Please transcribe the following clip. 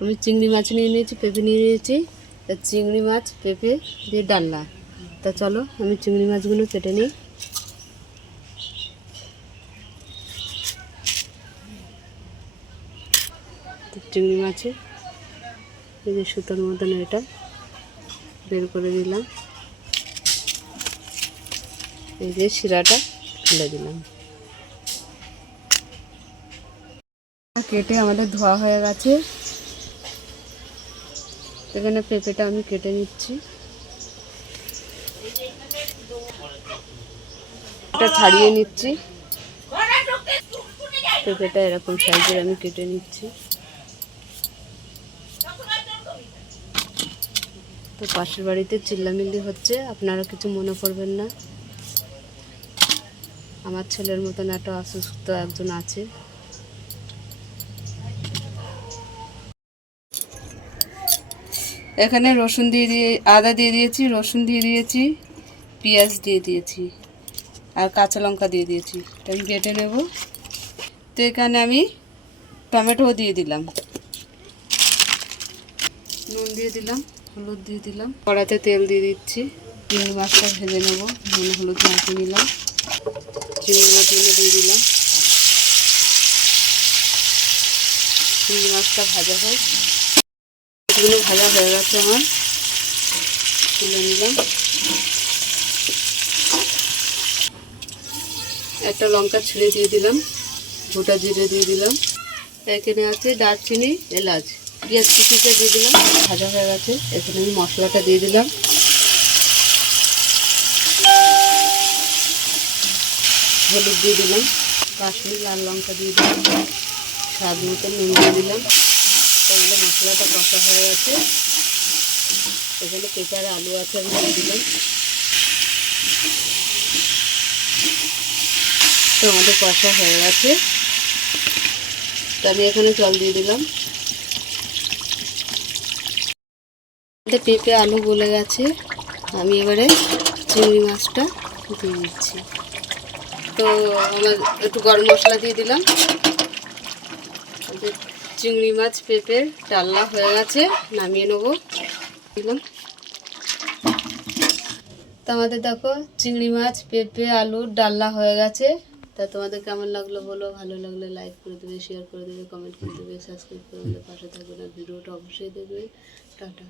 আমি চিংড়ি মাছ নিয়ে নিয়েছি, পেঁপে নিয়ে নিয়েছি। তা চিংড়ি মাছ পেঁপে দিয়ে ডালনা। তা চলো আমি চিংড়ি মাছগুলো কেটে নিই। চিংড়ি মাছে এই যে সুতোর মতন এটা বের করে দিলাম, এই যে শিরাটা ফেলে দিলাম। কেটে আমাদের ধোয়া হয়ে গেছে। এখানে পেঁপেটা আমি কেটে নিচ্ছি, এটা ছাড়িয়ে নিচ্ছি। পেঁপেটা এরকম সাইজের আমি কেটে নিচ্ছি। তো পাশের বাড়িতে চিল্লামিল্লি হচ্ছে, আপনারা কিছু মনে করবেন না। আমার ছেলের মতন একটা অসুস্থ একজন আছে। এখানে রসুন আদা দিয়ে দিয়েছি, রসুন দিয়ে দিয়েছি, পেঁয়াজ দিয়ে দিয়েছি আর কাঁচা লঙ্কা দিয়ে দিয়েছি। এটা আমি কেটে নেব। তো এখানে আমি টমেটোও দিয়ে দিলাম, নুন দিয়ে দিলাম, হলুদ দিয়ে দিলাম। কড়াতে তেল দিয়ে দিচ্ছি। চিংড়ি মাছটা ভেজে নেব। নুন হলুদ মাখিয়ে নিলাম, চিংড়ি মাছগুলো দিয়ে দিলাম। চিংড়ি মাছটা ভাজা হয়, এগুলো ভাজা হয়ে গেছে আমার, তুলে নিলাম। একটা লঙ্কা ছিঁড়ে দিয়ে দিলাম, গোটা জিরে দিয়ে দিলাম। এখানে আছে দারচিনি, এলাচ, পেঁয়াজ কুচিটা দিয়ে দিলাম। ভাজা হয়ে গেছে, এখানে আমি মশলাটা দিয়ে দিলাম। হলুদ দিয়ে দিলাম, কাশ্মীরি লাল লঙ্কা দিয়ে দিলাম, স্বাদ মতো নুন দিয়ে দিলাম। তাহলে মশলাটা কষা হয়ে গেছে। এখানে পেঁপে আর আলু আছে, আমি দিয়ে দিলাম। তো আমাদের কষা হয়ে গেছে। তো আমি এখানে জল দিয়ে দিলাম। পেঁপে আলু গলে গেছে, আমি এবারে চিংড়ি মাছটা দিয়ে দিচ্ছি। তো আমার একটু গরম মশলা দিয়ে দিলাম। চিংড়ি মাছ পেঁপের ডালনা হয়ে গেছে, নামিয়ে নেবো। দিলাম। তো আমাদের দেখো চিংড়ি মাছ পেঁপে আলুর ডালনা হয়ে গেছে। তা তোমাদের কেমন লাগলো বলো, ভালো লাগলে লাইক করে দেবে, শেয়ার করে দেবে, কমেন্ট করে দেবে, সাবস্ক্রাইব করে আমাদের পাশে থাকবে। আর ভিডিওটা অবশ্যই দেখবে। টাটা।